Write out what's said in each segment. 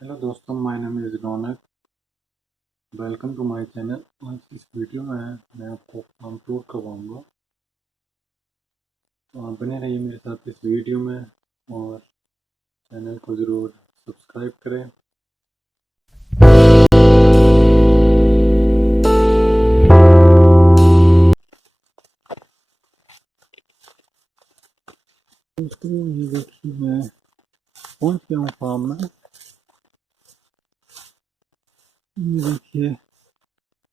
Hello दोस्तों, my name is Raunak. Welcome to my channel. आज इस वीडियो में मैं आपको फार्म टूर करवाऊंगा, तो आप बने रहिए मेरे साथ इस वीडियो में और चैनल को ज़रूर सब्सक्राइब करें। दोस्तों ये देखिए, मैं पहुंच गया हूँ फार्म में। ये देखिए,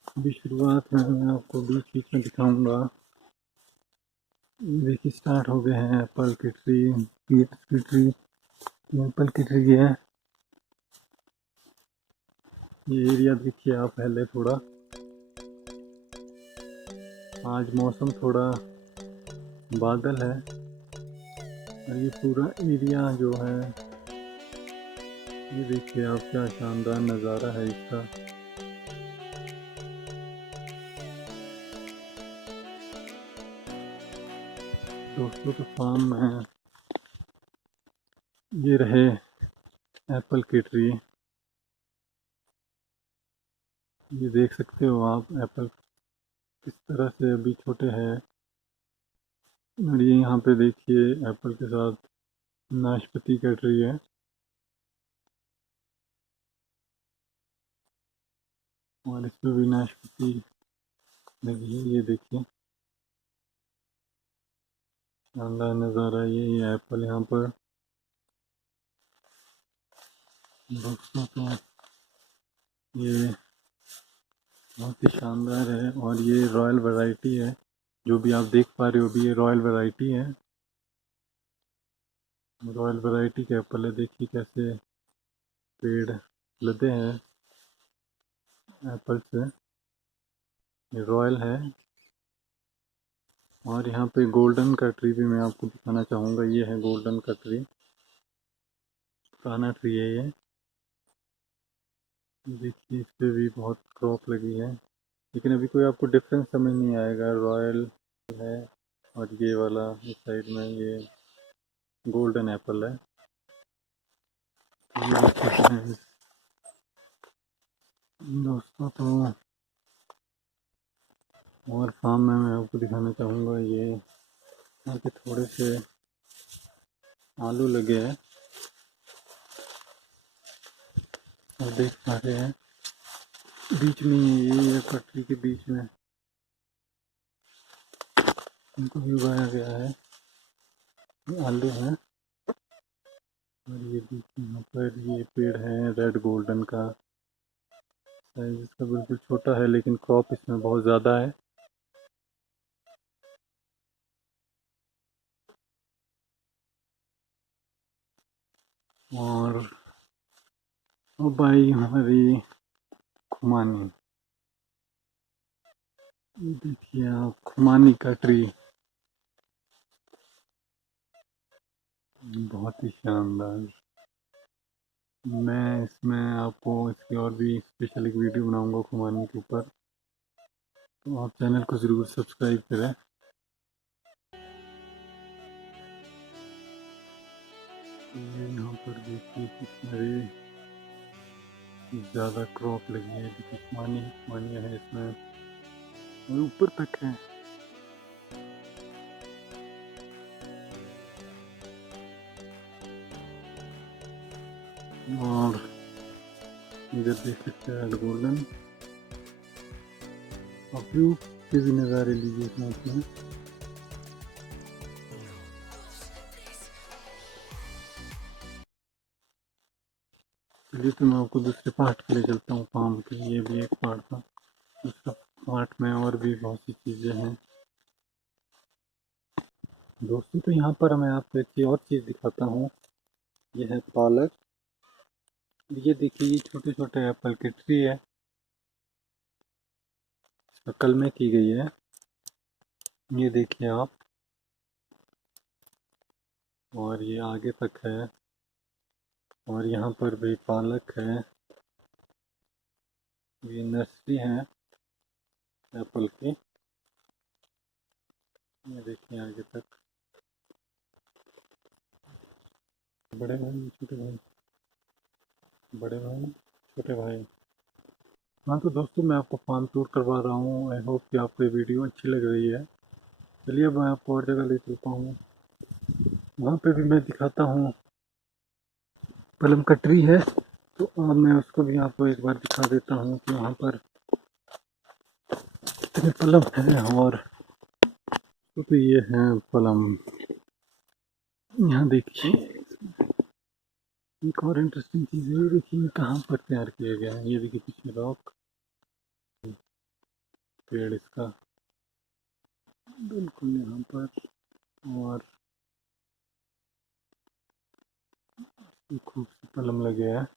अभी शुरुआत में मैं आपको बीच बीच में दिखाऊंगा। ये देखिए, स्टार्ट हो गए हैं एप्पल की ट्री, पीच की ट्री, एप्पल की ट्री है। ये एरिया देखिए आप पहले थोड़ा। आज मौसम थोड़ा बादल है और ये पूरा एरिया जो है, ये देखिए आप, क्या शानदार नज़ारा है इसका। दोस्तों के फार्म में ये रहे एप्पल की ट्री। ये देख सकते हो आप, एप्पल किस तरह से अभी छोटे हैं। और ये यहाँ पे देखिए एप्पल के साथ नाशपाती का ट्री है। और इसमें भी नाशपाती लगी है। ये देखिए शानदार नज़ारा। ये एप्पल यहाँ पर। दोस्तों तो ये बहुत ही शानदार है और ये रॉयल वैरायटी है। जो भी आप देख पा रहे हो भी, ये रॉयल वैरायटी है। रॉयल वैरायटी के एप्पल है। देखिए कैसे पेड़ लदे हैं एप्पल से। ये रॉयल है। और यहाँ पे गोल्डन का ट्री भी मैं आपको दिखाना चाहूँगा। ये है गोल्डन का ट्री, पुराना ट्री है ये। देखिए इस पे भी बहुत क्रॉप लगी है, लेकिन अभी कोई आपको डिफरेंस समझ नहीं आएगा। रॉयल है और ये वाला इस साइड में ये गोल्डन एप्पल है। ये देखिए दोस्तों, तो और फार्म में मैं आपको दिखाना चाहूँगा। ये यहाँ पे थोड़े से आलू लगे हैं और देख पा रहे हैं बीच में ये पटरी के बीच में इनको भी उगाया गया है। ये आलू है और ये बीच में यहाँ पर ये पेड़ है रेड गोल्डन का। साइज इसका बिल्कुल छोटा है, लेकिन क्रॉप इसमें बहुत ज़्यादा है। और अब आई हमारी खुमानी। ये देखिए आप, खुमानी का ट्री बहुत ही शानदार। मैं इसमें आपको इसकी और भी स्पेशल एक वीडियो बनाऊंगा खुमानी के ऊपर, तो आप चैनल को ज़रूर सब्सक्राइब करें। ये यहाँ पर देखिए कितने ज़्यादा क्रॉप लगी है। देखिए खुमानियाँ है इसमें और ऊपर तक है। और इधर देख सकते हैं गोल्डन। और व्यू के भी नज़ारे लीजिए साथ में। चलिए तो मैं आपको दूसरे पार्ट के लिए चलता हूँ फार्म के। ये भी एक पार्ट था, दूसरा पार्ट में और भी बहुत सी चीज़ें हैं। दोस्तों तो यहाँ पर मैं आपको एक और चीज़ दिखाता हूँ। ये है पालक। ये देखिए ये छोटे छोटे एप्पल के ट्री है, इसका कलमे की गई है। ये देखिए आप, और ये आगे तक है। और यहाँ पर भी पालक है। ये नर्सरी है एप्पल की। ये देखिए आगे तक। बड़े भाई छोटे भाई। बड़े भाई, छोटे भाई। हाँ तो दोस्तों, मैं आपको फार्म टूर करवा रहा हूँ। आई होप कि आपको ये वीडियो अच्छी लग रही है। चलिए मैं आपको और जगह ले चलता हूँ, वहाँ पे भी मैं दिखाता हूँ। पलम का ट्री है, तो अब मैं उसको भी आपको एक बार दिखा देता हूँ कि वहाँ पर कितने पलम हैं। और तो ये हैं पलम, यहाँ देखिए। एक और इंटरेस्टिंग चीज़ है, ये देखिए कहाँ पर तैयार किया गया है। ये देखिए पीछे रॉक, पेड़ इसका बिल्कुल यहाँ पर। और खूब से पलम लगे हैं।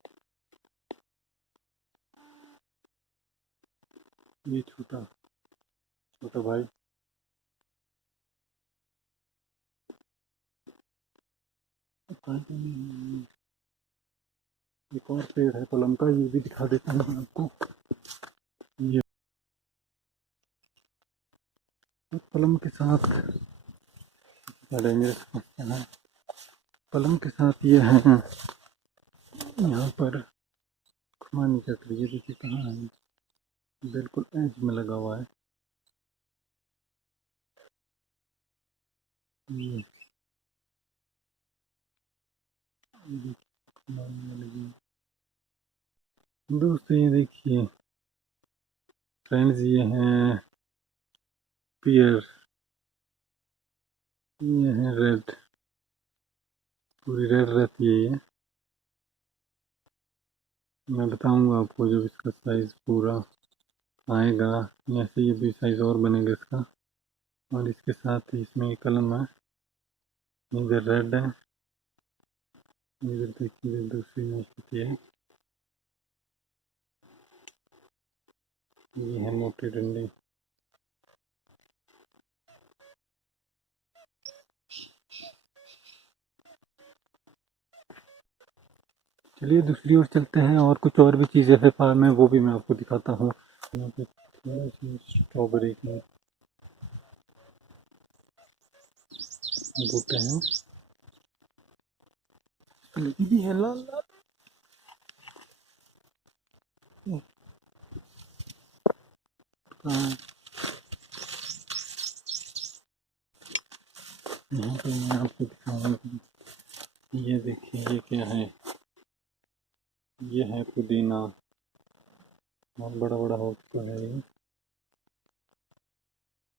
ये छोटा छोटा भाई, एक और पेड़ है पलम का, ये भी दिखा देता हूँ मैं आपको। ये पलम के साथ डेंजरस है। पलम के साथ ये है यहाँ पर खुमानी का ट्री। ये देखिए कहाँ है, बिल्कुल एज में लगा हुआ है। ये देखिए खुमानी में लगी। दोस्तों ये देखिए फ्रेंड्स, ये हैं पियर, ये हैं रेड, पूरी रेड रहती है ये। मैं बताऊंगा आपको जब इसका साइज़ पूरा आएगा। ऐसे ये भी साइज़ और बनेगा इसका। और इसके साथ ही इसमें एक कलम है, इधर रेड है, इधर देखिए दूसरी यूनिवर्सिटी है। ये है मोटी डंडी। चलिए दूसरी ओर चलते हैं, और कुछ और भी चीज़ें है फार्म में, वो भी मैं आपको दिखाता हूँ। यहाँ पे थोड़ा सी स्ट्रॉबेरी के बूटे हैं, लगी भी है लाल लाल। कहाँ? यहाँ पे मैं आपको दिखाऊंगा। ये देखिए ये क्या है, ये है पुदीना। बहुत बड़ा बड़ा हो चुका है ये,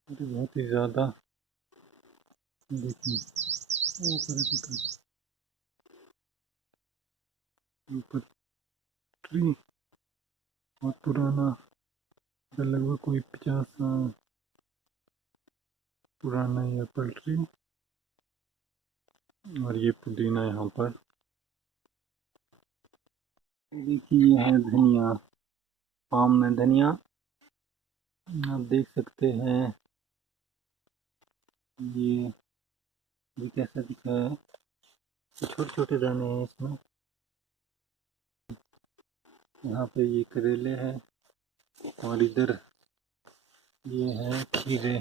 अरे बहुत ही ज़्यादा। देखिए ऊपर ऊपर ट्री, बहुत पुराना, लगभग कोई 50 साल पुराना ये एप्पल ट्री। और ये पुदीना यहाँ पर। देखिए ये है धनिया, फार्म में धनिया आप देख सकते हैं। ये कैसा दिखा है, छोटे छोटे दाने हैं इसमें। यहाँ पे ये करेले हैं, और इधर ये है खीरे।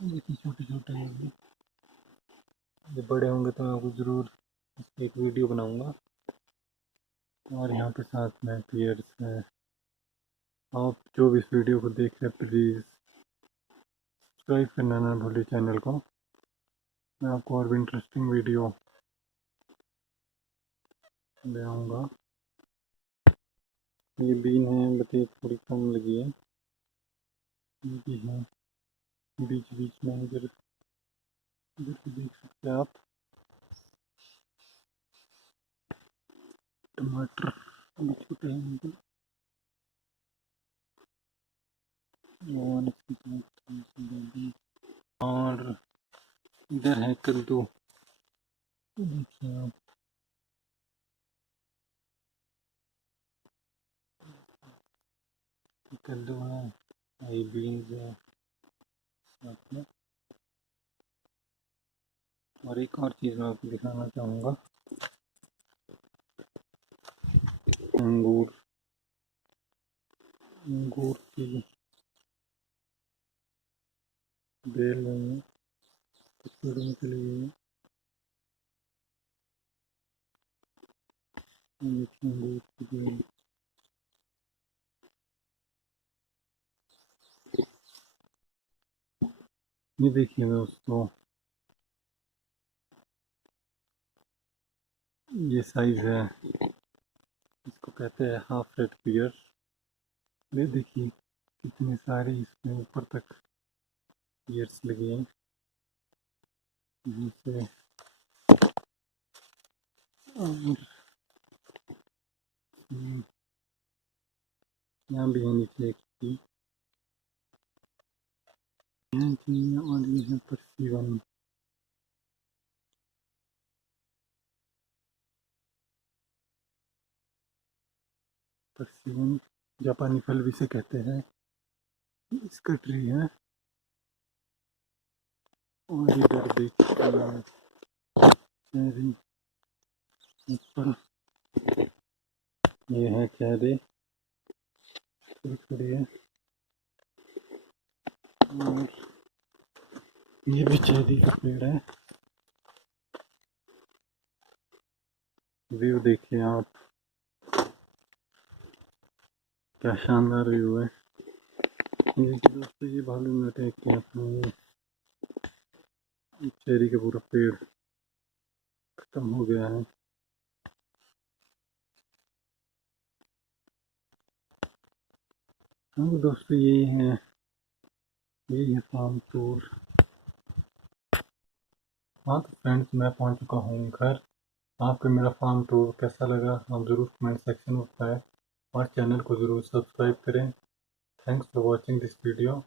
देखिए छोटे छोटे हैं ये। जब बड़े होंगे तो मैं आपको ज़रूर इसकी एक वीडियो बनाऊंगा। और यहाँ पे साथ में पियर्स है। आप जो भी इस वीडियो को देख रहे हैं प्लीज़ सब्सक्राइब करना ना भूलिए चैनल को। मैं आपको और भी इंटरेस्टिंग वीडियो ले आऊँगा। ये बीन है, बट थोड़ी कम लगी है। ये भी है बीच बीच में, इधर इधर भी देख सकते हैं आप। टमाटर भी छोटे हैं इनके। और इसके साथ थोड़ी सी गोभी। और इधर है कद्दू, देखिए आप। कद्दू है, ये बीन्स है साथ में। और एक और चीज़ मैं आपको दिखाना चाहूँगा, अंगूर। अंगूर की बेल नहीं है, कुछ पेड़ों में चली गई है। देखिए अंगूर की बेल। ये देखिए दोस्तों, ये साइज है, इसको कहते हैं हाफ रेड पियर। ये देखिए कितने सारे इसमें ऊपर तक ईयर्स लगे हैं। जिससे और यहाँ भी है नीचे एक की, और ये है परसीवन। परसीवन जापानी फल भी से कहते हैं। इसका ट्री है। और इधर देखिए चेरी एप्पल, ये है चेरी खड़ी है। और ये भी चेरी का पेड़ है। व्यू देखिए आप, क्या शानदार व्यू है। ये देखिए दोस्तों, ये भालू ने अटैक किया अपना, ये चेरी का पूरा पेड़ खत्म हो गया है। हाँ दोस्तों, यही है फार्म टूर। हाँ तो फ्रेंड्स, मैं पहुंच चुका हूँ घर। आपको मेरा फार्म टूर कैसा लगा आप ज़रूर कमेंट सेक्शन में बताएं, और चैनल को ज़रूर सब्सक्राइब करें। Thanks for watching this video.